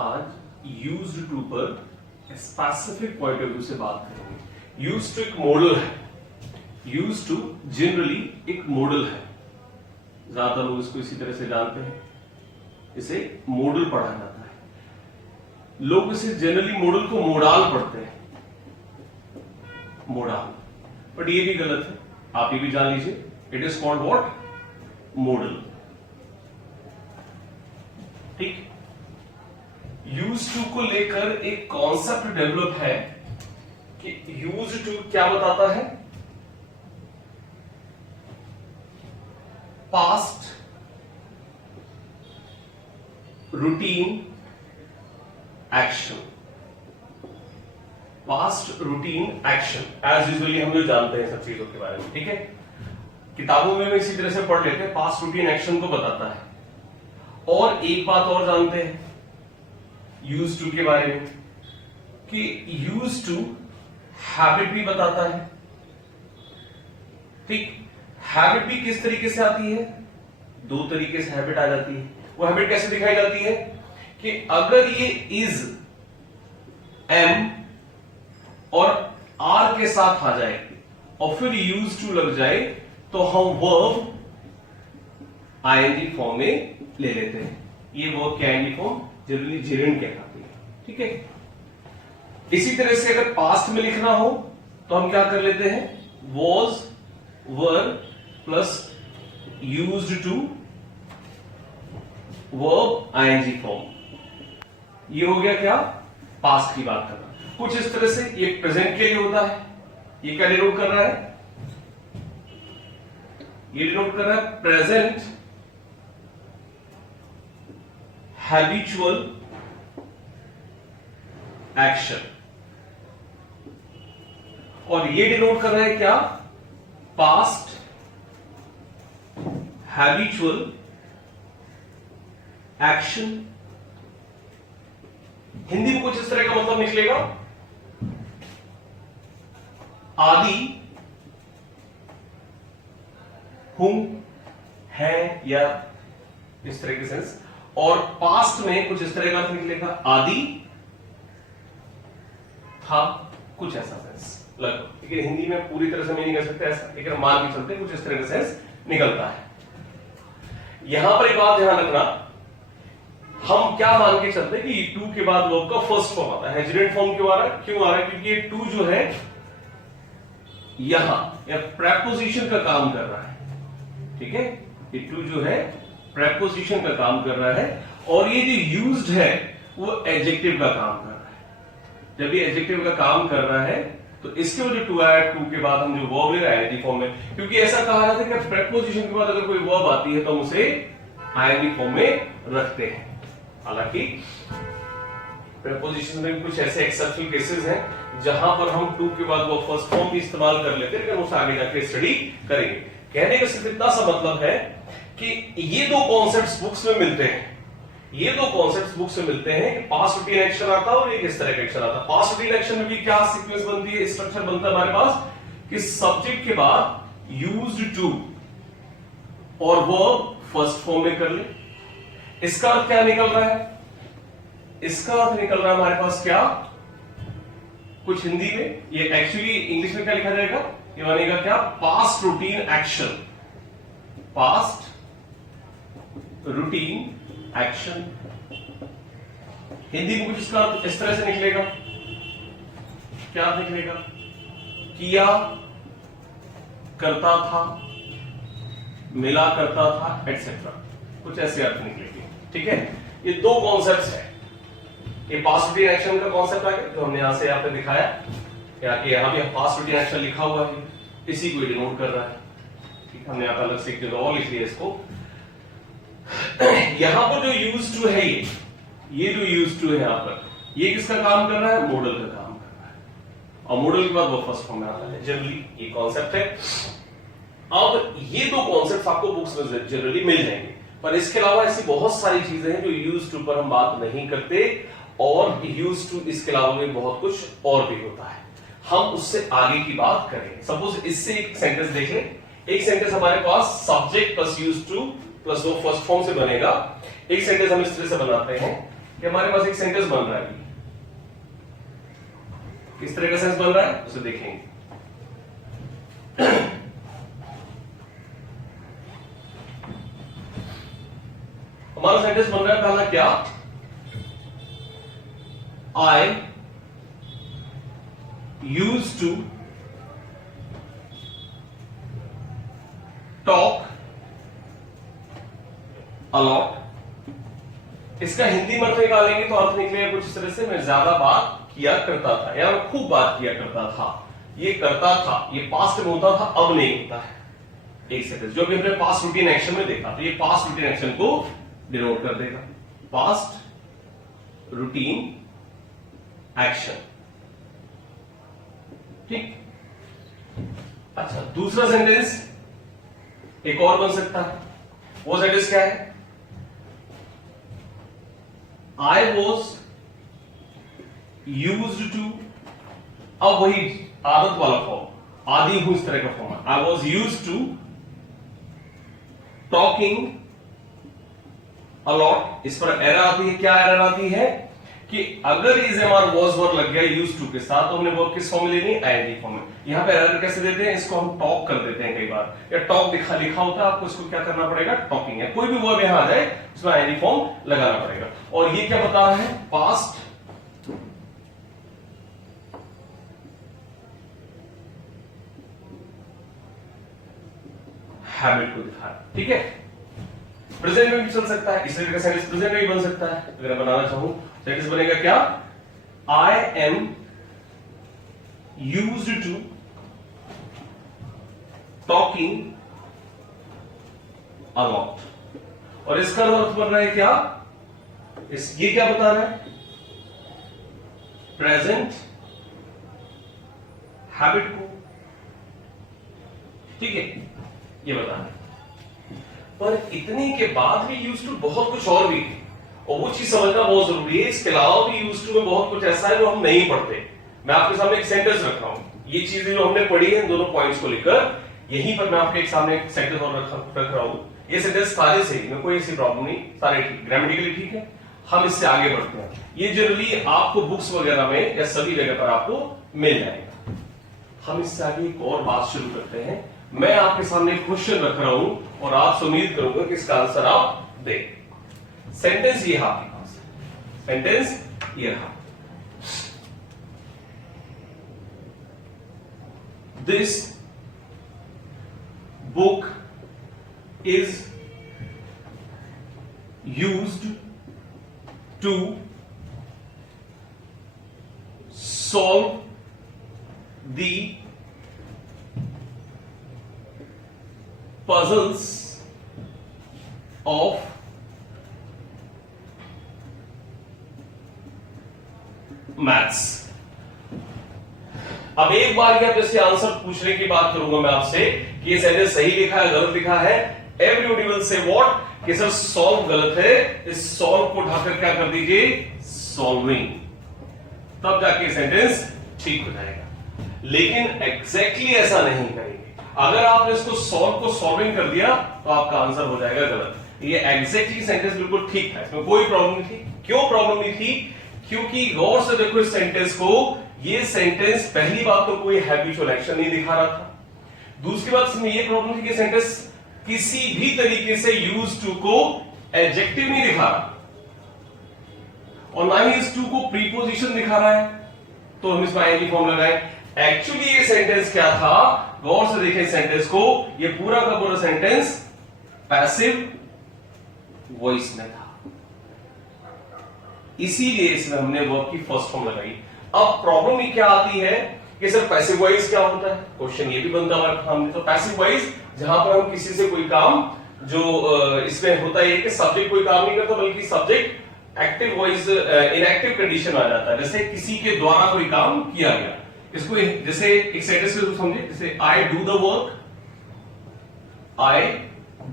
आज used to पर specific point of view से बात करेंगे। यूज्ड टू एक मॉडल है, यूज्ड टू जनरली एक मॉडल है, ज्यादातर लोग इसको इसी तरह से जानते हैं, इसे मॉडल पढ़ा जाता है। लोग इसे जनरली मॉडल को मोडाल पढ़ते हैं, मोडाल, बट ये भी गलत है, आप ये भी जान लीजिए। It is called what? Model. ठीक, यूज टू को लेकर एक कॉन्सेप्ट डेवलप है कि यूज टू क्या बताता है? Past routine action, past routine action as usually हम जो जानते हैं सब चीजों के बारे में। ठीक है, किताबों में इसी तरह से पढ़ लेते हैं, पास्ट रूटीन एक्शन को बताता है। और एक बात और जानते हैं यूज टू के बारे में कि यूज टू हैबिट भी बताता है। ठीक, हैबिट भी किस तरीके से आती है? दो तरीके से हैबिट आ जाती है। वो हैबिट कैसे दिखाई जाती है कि अगर ये इज एम और आर के साथ आ जाए और फिर यूज टू लग जाए तो हम वर्ब आईएनजी फॉर्म में ले लेते हैं। ये वर्ब के आईएनजी फॉर्म जनरली जेरेंड कहलाती है। ठीक है, इसी तरह से अगर पास्ट में लिखना हो तो हम क्या कर लेते हैं? Was, were plus used to verb ING form. ये हो गया क्या? पास्ट की बात करना। कुछ इस तरह से ये प्रेजेंट के लिए होता है। ये क्या डिनोट कर रहा है? ये डिनोट कर रहा है प्रेजेंट हैबिचुअल एक्शन, और ये डिनोट कर रहा है क्या? Past habitual action. हिंदी में कुछ इस तरह का मतलब निकलेगा, आदि हूं, है, या इस तरह के सेंस। और पास्ट में कुछ इस तरह का अर्थ निकलेगा, आदि था, कुछ ऐसा सेंस लगभग। ठीक है, हिंदी में पूरी तरह से नहीं निकल सकते ऐसा, लेकिन मान के चलते कुछ इस तरह का सेंस निकलता है। यहां पर एक बात ध्यान रखना, हम क्या मान के चलते हैं कि टू के बाद वर्ब का फर्स्ट फॉर्म आता है। हेजिटेंट फॉर्म क्यों आ रहा है? क्यों आ रहा है? क्योंकि ये टू जो है यहां या प्रेपोजिशन का काम कर रहा है। ठीक है, ये टू जो है प्रेपोजिशन का काम कर रहा है, और ये जो यूज्ड है वो एडजेक्टिव का काम कर रहा है। जब ये एडजेक्टिव का काम कर रहा है तो इसके वजह टू आया, टू के बाद हम जो वर्ब ले रहे हैं आईएनजी फॉर्म में, क्योंकि ऐसा कहा जाता है कि प्रेपोजिशन के बाद अगर कोई वर्ब आती है तो हम उसे आईएनजी फॉर्म में रखते हैं। हालांकि प्रेपोजिशन में कुछ ऐसे एक्सेप्शनल केसेस हैं जहां पर हम टू के बाद वो फर्स्ट फॉर्म भी इस्तेमाल कर लेते हैं, लेकिन उसे आगे जाके स्टडी करेंगे। कहने का सिर्फ इतना सा मतलब है कि ये दो कॉन्सेप्ट्स बुक्स में मिलते हैं, ये दो कॉन्सेप्ट्स बुक्स में मिलते हैं कि पास्ट रूटीन एक्शन आता है और एक इस तरह का एक्शन आता है। पास्ट रूटीन एक्शन में भी क्या सीक्वेंस बनती है, स्ट्रक्चर बनता है हमारे पास कि सब्जेक्ट के बाद यूज्ड टू और वर्ब फर्स्ट फॉर्म में कर ले। इसका अर्थ क्या निकल रहा है? इसका अर्थ निकल रहा है हमारे पास क्या? कुछ हिंदी में, ये एक्चुअली इंग्लिश में क्या लिखा जाएगा? ये बनेगा क्या? Past routine action, past routine action. Hindi में कुछ इसका अर्थ इस तरह से निकलेगा, क्या अर्थ निकलेगा? किया करता था, मिला करता था, एटसेट्रा, कुछ ऐसे अर्थ निकलेंगे। ठीक है, ये दो कॉन्सेप्ट्स हैं। ये पास्ट रूटीन एक्शन का कॉन्सेप्ट आ गया जो हमने यहां से यहां पे दिखाया, यहां भी पास्ट रूटीन एक्शन लिखा हुआ है, इसी को डिनोट कर रहा है। ठीक, हमने यहां पर अलग से एक जगह और लिख लिया इसको। यहां पर जो यूज टू है, ये जो यूज टू है यहां पर, ये किसका काम कर रहा है? मॉडल का काम कर रहा है, और मॉडल के बाद वो फर्स्ट फॉर्म में आता है। जनरली ये कॉन्सेप्ट है। अब ये दो कॉन्सेप्ट आपको बुक्स में जनरली मिल जाएंगे, पर इसके अलावा ऐसी बहुत सारी चीजें हैं जो यूज टू पर हम बात नहीं करते, और यूज टू इसके अलावा भी बहुत कुछ और भी होता है, हम उससे आगे की बात करेंगे। सपोज इससे एक सेंटेंस देख लें। एक सेंटेंस हमारे पास subject plus use to plus वो फर्स्ट फॉर्म से बनेगा। एक सेंटेंस हम इस तरह से बनाते हैं, कि हमारे पास एक सेंटेंस बन रहा है, किस तरह का सेंस बन रहा है उसे देखेंगे। हमारा सेंटेंस बन रहा है पहला क्या, आई यूज टू टॉक अलॉट। इसका हिंदी में अर्थ निकालेंगे तो अर्थ निकलेगा कुछ इस तरह से, मैं ज्यादा बात किया करता था या मैं खूब बात किया करता था। ये करता था, ये पास्ट में होता था, अब नहीं होता है। एक सेंटेंस जो भी हमने पास्ट रूटीन एक्शन में देखा, तो ये पास्ट रूटीन एक्शन को डिनोट कर देगा, पास्ट रूटीन एक्शन। ठीक। अच्छा, दूसरा सेंटेंस एक और बन सकता है, वो सेंटेंस क्या है, I was used to, अब वही आदत वाला फॉर्म, आदि हूं इस तरह का फॉर्म है। I was used to talking a lot। इस पर एरर आती है, क्या एरर आती है कि अगर is am are was verb लग गया यूज टू के साथ तो हमने वर्ब किस फॉर्म में लेनी है, आईएनजी फॉर्म में। यहां पे एरर कैसे देते हैं, इसको हम टॉक कर देते हैं कई बार, या टॉक लिखा होता है, आपको इसको क्या करना पड़ेगा, टॉकिंग है। कोई भी वर्ब यहां आ जाए उसमें आईएनजी फॉर्म लगाना पड़ेगा। और ये क्या बता रहा है, पास्ट हैबिट को दिखा रहा है। ठीक है, प्रेजेंट में भी चल सकता है, इस तरह का सेंटेंस प्रेजेंट में भी बन सकता है। अगर मैं बनाना चाहूं सेंटेंस बनेगा क्या, I am used to talking a lot. और इसका अर्थ बन रहा है क्या, ये क्या बता रहा है, प्रेजेंट हैबिट को। ठीक है, ये बता रहा है। पर इतने के बाद भी यूज टू बहुत कुछ और भी है, और वो चीज समझना बहुत जरूरी है। इसके अलावा भी यूज टू में बहुत कुछ ऐसा है जो हम नहीं पढ़ते। मैं आपके सामने एक सेंटेंस रख रहा हूं, ये चीजें जो हमने पढ़ी है दोनों पॉइंट्स को लेकर, यहीं पर मैं आपके सामने एक सेंटेंस और रख रहा हूं। ये सेंटेंस सारे सही में कोई ऐसी प्रॉब्लम नहीं, सारे ठीक, ग्रामेटिकली ठीक है। हम इससे आगे बढ़ते हैं। ये जनरली आपको बुक्स वगैरह में या सभी जगह पर आपको मिल जाएगा। हम इससे आगे एक और बात शुरू करते हैं। मैं आपके सामने क्वेश्चन रख रहा हूं और आपसे उम्मीद करूंगा कि इसका आंसर आप दें। सेंटेंस ये आपके पास, सेंटेंस ये रहा, this book is used to solve the puzzles of maths. अब एक बार क्या जैसे आंसर पूछने की बात करूंगा मैं आपसे कि ये सेंटेंस सही लिखा है गलत लिखा है। एवरीबॉडी विल से व्हाट, कि सर सॉल्व गलत है, इस सॉल्व को उठाकर क्या कर दीजिए, सॉल्विंग, तब जाके सेंटेंस ठीक हो जाएगा। लेकिन एग्जैक्टली ऐसा नहीं करेंगे। अगर आपने इसको सॉल्व को सॉल्विंग कर दिया तो आपका आंसर हो जाएगा गलत। ये एग्जैक्टली सेंटेंस बिल्कुल ठीक था, इसमें कोई प्रॉब्लम नहीं थी। क्यों प्रॉब्लम नहीं थी, क्योंकि गौर से देखो इस सेंटेंस को, ये सेंटेंस पहली बात तो कोई हैबिचुअल एक्शन नहीं दिखा रहा था। दूसरी बात इसमें ये प्रॉब्लम थी कि सेंटेंस किसी भी तरीके से यूज टू को एडजेक्टिव नहीं दिखा रहा, और ना ही इस टू को प्रीपोजिशन दिखा रहा है, तो हम इसमें आईएनजी फॉर्म लगाए। एक्चुअली ये सेंटेंस क्या था, गौर से देखें सेंटेंस को, ये पूरा का पूरा सेंटेंस पैसिव वॉइस में था, इसीलिए इसमें हमने वर्ब की फर्स्ट फॉर्म लगाई। अब प्रॉब्लम ये क्या आती है कि सर पैसिव वॉइस क्या होता है, क्वेश्चन ये भी बनता है हमारे सामने। तो पैसिव वॉइस जहां पर हम किसी से कोई काम, जो इसमें होता है कि सब्जेक्ट कोई काम नहीं करता बल्कि subject active voice inactive condition आ जाता है, जैसे किसी के द्वारा कोई काम किया गया। इसको जैसे एक सेंटेंस के रूप समझे, जैसे I do the work, I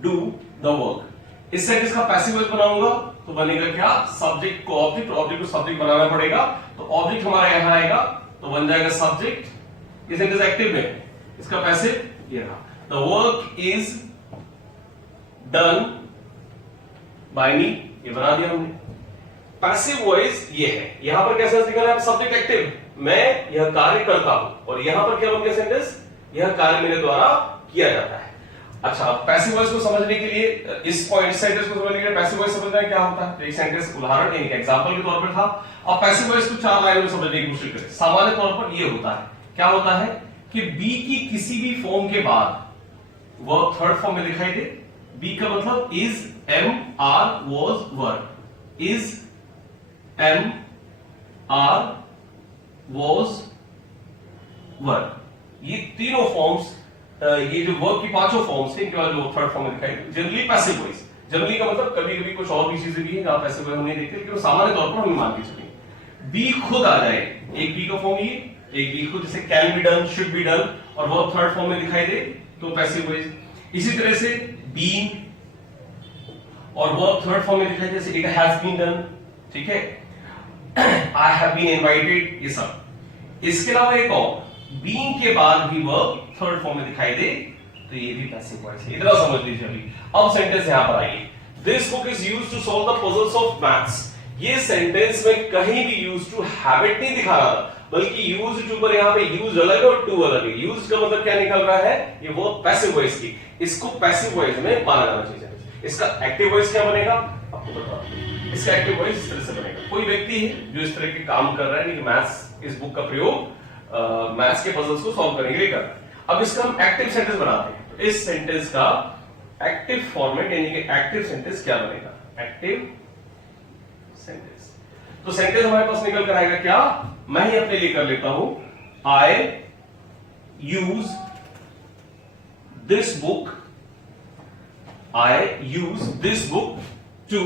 do the work. इस सेंटेंस का पैसिव वॉइस बनाऊंगा तो बनेगा क्या, सब्जेक्ट को ऑब्जेक्ट, ऑब्जेक्ट को सब्जेक्ट बनाना पड़ेगा, तो ऑब्जेक्ट हमारा यहां आएगा तो बन जाएगा सब्जेक्ट। ये सेंटेंस एक्टिव में, इसका पैसिव ये रहा, the work is done by me, ये बना दिया हमने। पैसिव वॉइस ये है, यहां पर कैसा दिखा रहा है सब्जेक्ट एक्टिव, मैं यह कार्य करता हूं, और यहां पर क्या बन गया सेंटेंस, यह कार्य मेरे द्वारा किया जाता है। अच्छा, पैसिव वॉइस को समझने के लिए, इस पॉइंट सेंटेंस को समझने के लिए पैसिव वॉइस समझना है क्या होता है। एक सेंटेंस उदाहरण एक एग्जांपल के तौर पर था, अब पैसिव वॉइस को 4 लाइन में समझने की कोशिश करें। सामान्य तौर पर ये होता है, क्या होता है कि बी की किसी भी फॉर्म के बाद वर्ब थर्ड फॉर्म में दिखाई दे। बी का मतलब is, am, are, was, verb, is, am, are, was, verb, ये तीनों फॉर्म्स, ये जो वर्ब की 5 फॉर्म्स है, इनके बाद जो थर्ड फॉर्म में दिखाई दे, जनरली पैसिव वॉइस। जनरली का मतलब कभी कभी कुछ और भी चीजें भी है जहां पैसिव वॉइस हम नहीं देखते, लेकिन सामान्य तौर पर हम मान के चलेंगे। बी खुद आ जाए, एक बी का फॉर्म ये, एक बी खुद, जैसे can be done, should be done, और वर्ब थर्ड फॉर्म में दिखाई दे तो पैसिव वॉइस। इसी तरह से बीइंग और वर्ब थर्ड फॉर्म में दिखाई दे, जैसे इट हैज बीन डन, ठीक है, आई हैव बीन इनवाइटेड, ये सब। इसके अलावा एक और, बीइंग के बाद भी वर्ब थर्ड फॉर्म में दिखाई दे तो ये भी पैसिव वॉइस है। इतना समझ लीजिए अभी। अब सेंटेंस यहां पर आइए, this book is used to solve the puzzles of maths. ये सेंटेंस में कहीं भी यूज्ड टू हैबिट नहीं दिखा रहा था, बल्कि यूज्ड टू पर यहां पे यूज अलग है और टू अलग है। यूज्ड का मतलब क्या निकल रहा है, ये वो पैसिव वॉइस की, इसको पैसिव वॉइस में माना जाना चाहिए। इसका एक्टिव वॉइस क्या बनेगा आपको बता दूं, इसका एक्टिव वॉइस इस तरह से बनेगा, कोई व्यक्ति है जो इस तरह के काम कर रहा है कि मैथ्स, इस बुक का प्रयोग मैथ्स के पजल्स को सॉल्व करने के लिए कर रहा है। अब इसका हम एक्टिव सेंटेंस बनाते हैं, तो इस सेंटेंस का एक्टिव फॉर्मेट यानी कि एक्टिव सेंटेंस क्या बनेगा, एक्टिव सेंटेंस। तो सेंटेंस हमारे पास निकल कर आएगा क्या, मैं ही अपने लिए कर लेता हूं, I use this book, I use this book to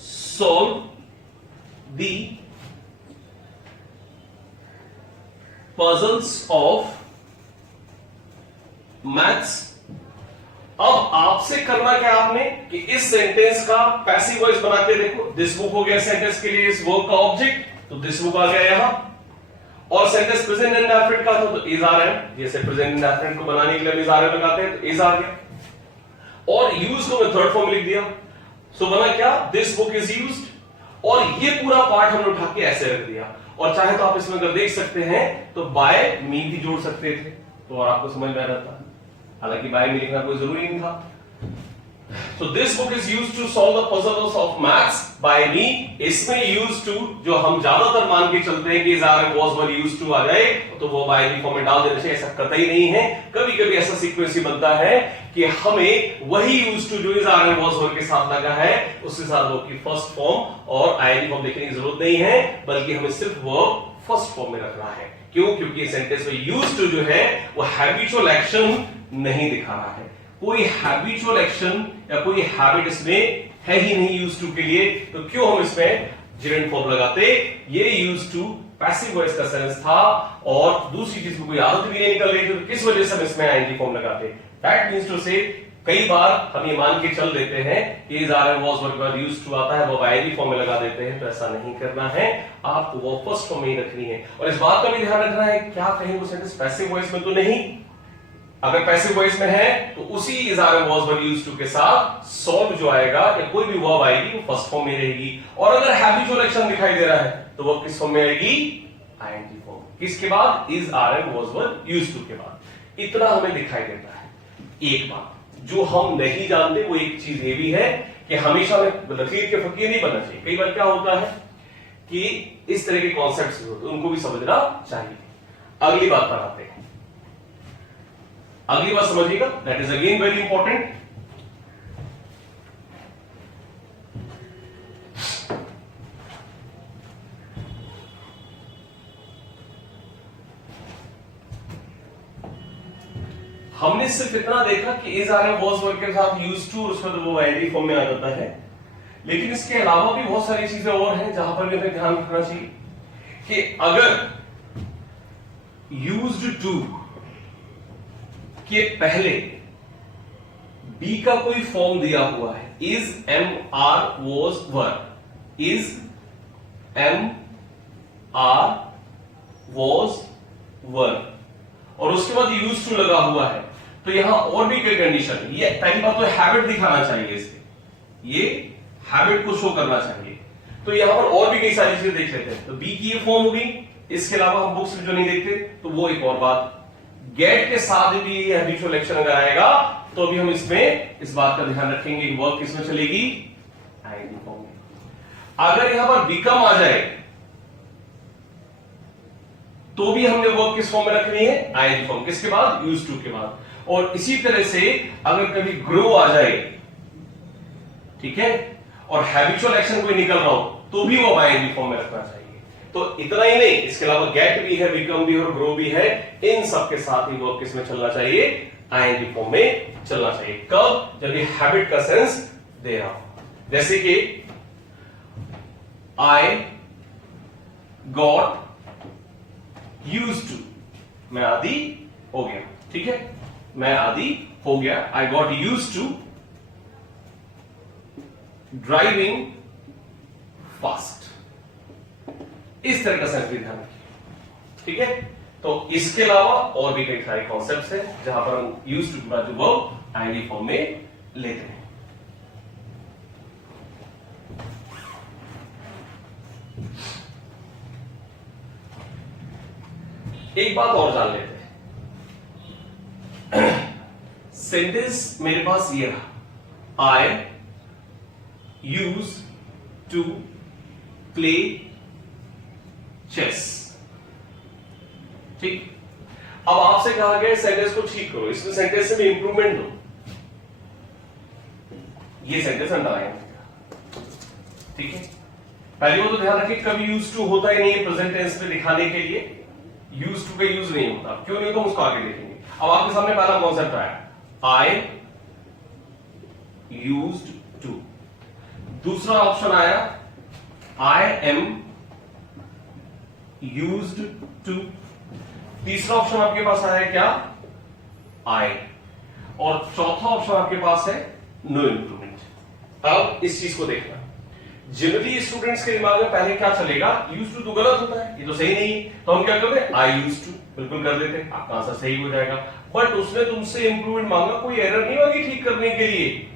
solve the puzzles of maths। अब आपसे करना क्या आपने कि इस सेंटेंस का पैसिव वॉइस बना के देखो। दिस बुक हो गया सेंटेंस के लिए इस वर्ब का ऑब्जेक्ट, तो दिस बुक आ गया यहां, और सेंटेंस प्रेजेंट इंडेफिनिट का था तो इज आर एम, जैसे प्रेजेंट इंडेफिनिट को बनाने के लिए हम इज आर एम लगाते हैं तो इज आ गया, और यूज को मैं थर्ड फॉर्म लिख दिया, सो बना क्या, दिस बुक इज यूज्ड, और ये पूरा पार्ट हमने उठा के ऐसे रख दिया। और चाहे तो आप इसमें अगर देख सकते हैं तो बाय मी भी जोड़ सकते थे तो और आपको समझ में आ जाता, हालांकि बाय मी लिखना कोई जरूरी नहीं था। So this book is used to solve the puzzles of maths by me। इसमें used to जो हम ज्यादातर मान के चलते हैं कि is are was were used to आ जाए तो वो by me फॉर्म में डाल देना चाहिए, ऐसा कतई नहीं है। कभी कभी ऐसा सीक्वेंस ही बनता है कि हमें वही used to जो is are was were के साथ लगा है उसके साथ वर्ब की फर्स्ट फॉर्म और ing फॉर्म लिखने की जरूरत नहीं है, बल्कि हमें सिर्फ वर्ब फर्स्ट फॉर्म में रखना है। क्यों? क्योंकि सेंटेंस में used to जो है वो हैबिचुअल एक्शन नहीं दिखा रहा है, कोई हैबिचुअल एक्शन या कोई हैबिट इसमें है ही नहीं यूज टू के लिए, तो क्यों हम इसमें जेरेंट फॉर्म लगाते। ये यूज टू पैसिव वॉइस का सेंस था और दूसरी चीज को कोई आदत भी नहीं निकल रही थी, तो किस वजह से हम इसमें आईएनजी फॉर्म लगाते। दैट मींस टू से कई बार हम ये मान के चल देते हैं कि is are and was verb के बाद यूज्ड टू आता है वो आईएनजी फॉर्म में लगा देते हैं, तो ऐसा नहीं करना है, आपको वो फर्स्ट फॉर्म में ही रखनी है। और इस बात का भी ध्यान रखना है क्या कहीं वो सेंटेंस पैसिव वॉइस में तो नहीं, अगर पैसिव वॉइस में है तो उसी is are and was verb used to के साथ सॉल्व जो आएगा या कोई भी वर्ब आएगी वो फर्स्ट फॉर्म में रहेगी। और अगर हैबिचुअल एक्शन दिखाई दे रहा है तो वो किस फॉर्म में आएगी, आईएनजी फॉर्म, किसके बाद, is are and was verb used to के बाद। इतना हमें दिखाई देता है। एक बात जो हम नहीं जानते वो एक चीज ये भी है कि हमेशा में लकीर के फकीर नहीं बनना चाहिए। कई बार क्या होता है कि इस तरह के कॉन्सेप्ट्स होते हैं, उनको भी समझना चाहिए। अगली बात पर आते हैं, अगली बात समझिएगा, that is again very important. हमने सिर्फ इतना देखा कि is are and was verb के साथ यूज्ड टू और उसके बाद वो आईएनजी फॉर्म में आ जाता है, लेकिन इसके अलावा भी बहुत सारी चीजें और हैं जहां पर भी हमें ध्यान रखना चाहिए कि अगर यूज्ड टू के पहले बी का कोई फॉर्म दिया हुआ है, is am are was verb, is am are was verb, और उसके बाद यूज टू लगा हुआ है, तो यहां और भी कोई कंडीशन, ये पहली बात तो हैबिट दिखाना चाहिए इसमें, ये हैबिट को शो करना चाहिए। तो यहां पर और भी कई सारी चीजें देख लेते हैं। तो बी की ये फॉर्म होगी, इसके अलावा हम बुक्स में जो नहीं देखते तो वो एक और बात। गेट के साथ भी हैबिचुअल एक्शन अगर आएगा तो भी हम इसमें इस बात का ध्यान रखेंगे कि वर्ब किसमें चलेगी, आईएनजी फॉर्म में। अगर यहां पर बिकम आ जाए तो भी हमने वर्ब किस फॉर्म में रखनी है, आईएनजी फॉर्म। किसके बाद, यूज्ड टू के बाद। और इसी तरह से अगर कभी ग्रो आ जाए, ठीक है, और हैबिचुअल एक्शन कोई निकल रहा हो तो भी वो आईएनजी फॉर्म में रखना चाहिए। तो इतना ही नहीं, इसके अलावा गेट भी है, बिकम भी और ग्रो भी है, इन सब के साथ ही वर्ब किसमें चलना चाहिए, आईएनजी फॉर्म में चलना चाहिए। कब, जब ये हैबिट का सेंस दे रहा हो। जैसे कि आई गॉट यूज्ड टू, मैं आदी हो गया, ठीक है, मैं आदी हो गया। I got used to driving fast, इस तरह का सेंस भी ध्यान रखिए, ठीक है। तो इसके अलावा और भी कई सारे कॉन्सेप्ट्स हैं जहां पर हम यूज्ड टू के बाद वर्ब आईएनजी फॉर्म में लेते हैं। एक बात और जान लेते हैं। सेंटेंस मेरे पास ये रहा, आई यूज टू प्ले चेस, ठीक। अब आपसे कहा गया सेंटेंस को ठीक करो, इसमें सेंटेंस में इंप्रूवमेंट दो। ये सेंटेंस हटाएं, ठीक है। पहली बात तो ध्यान रखिए, कभी यूज टू होता ही नहीं है प्रेजेंट टेंस में दिखाने के लिए, यूज टू का यूज नहीं होता। क्यों नहीं होता, उसको आगे देखेंगे। अब आपके सामने पहला कॉन्सेप्ट आया, आई यूज्ड टू। दूसरा ऑप्शन आया, आई एम यूज्ड टू। तीसरा ऑप्शन आपके पास आया क्या, आई। और चौथा ऑप्शन आपके पास है नो इंप्रूवमेंट। अब इस चीज को देखना, जनरली स्टूडेंट्स के दिमाग में पहले क्या चलेगा, यूज टू तो गलत होता है, ये तो सही नहीं है, तो हम क्या करते हैं, आई यूज टू बिल्कुल कर देते हैं, आपका आंसर सही हो जाएगा। बट उसने तुमसे इंप्रूवमेंट मांगा, कोई एरर नहीं मांगी ठीक करने के लिए,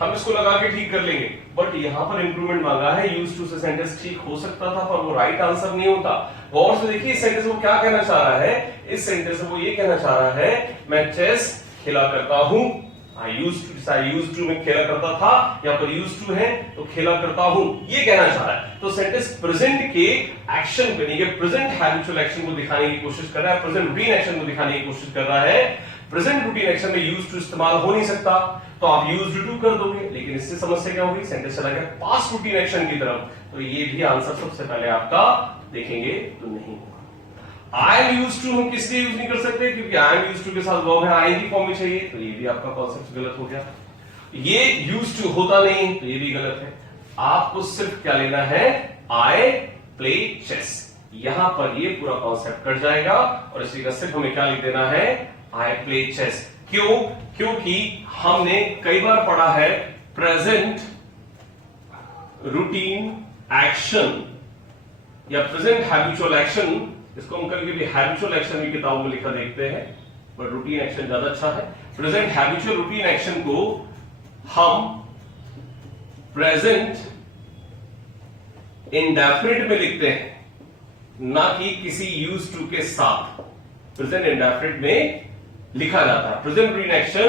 हम इसको लगा के ठीक कर लेंगे। बट यहां पर इंप्रूवमेंट मांगा है, यूज टू से सेंटेंस ठीक हो सकता था पर वो राइट आंसर नहीं होता। गौर से देखिए इस सेंटेंस में क्या कहना चाह रहा है, इस सेंटेंस में वो ये कहना चाह रहा है, मैं चेस खेला करता हूं। आई यूज टू में खेला करता था, यहां पर यूज टू है तो खेला करता हूं, ये कहना चाह रहा है। तो सेंटेंस प्रेजेंट के एक्शन को नहीं, प्रेजेंट हैबिचुअल एक्शन को दिखाने की कोशिश कर रहा है, प्रेजेंट रूटीन एक्शन को दिखाने की कोशिश कर रहा है। प्रेजेंट रूटीन एक्शन में यूज टू इस्तेमाल हो नहीं सकता, तो आप यूज्ड टू कर दोगे, लेकिन इससे समस्या क्या होगी, सेंटेंस चला गया पास्ट रूटीन एक्शन की तरफ, तो ये भी आंसर सबसे पहले आपका देखेंगे तो नहीं होगा। आई एम यूज्ड टू हम किस लिए यूज नहीं कर सकते, क्योंकि आई एम यूज्ड टू के साथ वर्ब है, आईएनजी फॉर्म में चाहिए, तो ये भी आपका कॉन्सेप्ट गलत हो गया। ये यूज्ड टू होता नहीं तो ये भी गलत है। आपको सिर्फ क्या लेना है, आई प्ले चेस, यहां पर ये पूरा कॉन्सेप्ट कट जाएगा और इसी का सिर्फ हमें क्या लिख देना है, आई प्ले चेस। क्यों, क्योंकि हमने कई बार पढ़ा है प्रेजेंट रूटीन एक्शन या प्रेजेंट हैबिचुअल एक्शन, इसको हम कभी कभी हैबिचुअल एक्शन भी किताबों में लिखा देखते हैं, पर रूटीन एक्शन ज्यादा अच्छा है। प्रेजेंट हैबिचुअल रूटीन एक्शन को हम प्रेजेंट इंडेफिनिट में लिखते हैं, ना कि किसी यूज टू के साथ। प्रेजेंट इंडेफिनिट में लिखा जाता है। प्रेजेंट रूटीन एक्शन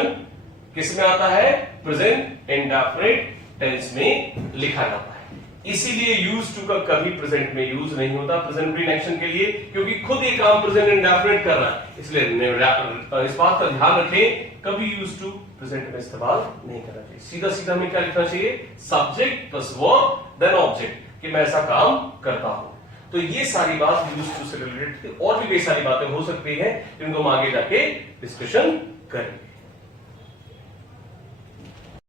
किस में आता है, प्रेजेंट इंडेफिनिट टेंस में लिखा जाता है। इसीलिए यूज टू का कभी प्रेजेंट में यूज नहीं होता प्रेजेंट रूटीन एक्शन के लिए, क्योंकि खुद ये काम प्रेजेंट इंडेफिनिट कर रहा है। इसलिए इस बात का ध्यान रखें, कभी यूज टू प्रेजेंट में इस्तेमाल नहीं करना चाहिए। सीधा सीधा हमें क्या लिखना चाहिए, subject plus verb then object, कि मैं ऐसा काम करता हूं। तो ये सारी बात यूज टू से रिलेटेड थी, और भी कई सारी बातें हो सकती है जिनको हम आगे जाके डिस्कशन करेंगे।